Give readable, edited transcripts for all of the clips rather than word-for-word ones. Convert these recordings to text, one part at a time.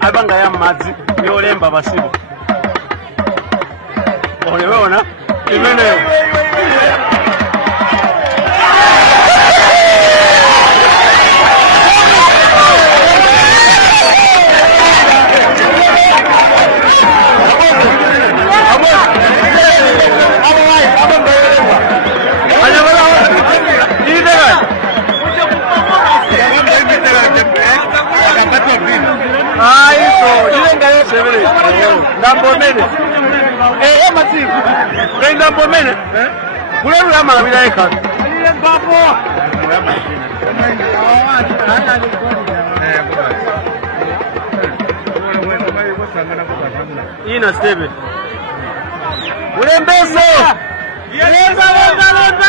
abanga ya mazi yolemba basibu oleweona imene Ndambomene masiku ndambomene kulelu la malabira eka ina stebe ulembeso londa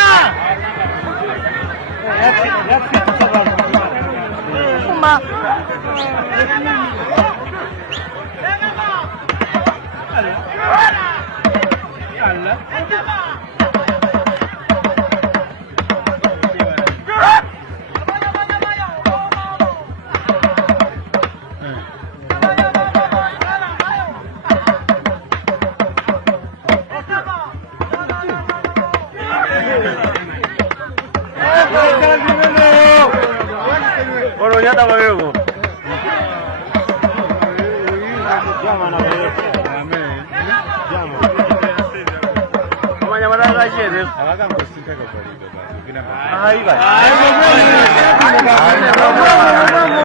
Oronyada wewe. Jama na wewe. Amen. Jama. Kama nyama na rajele. Awaga ngosika kwa kweli baba. Ai baba.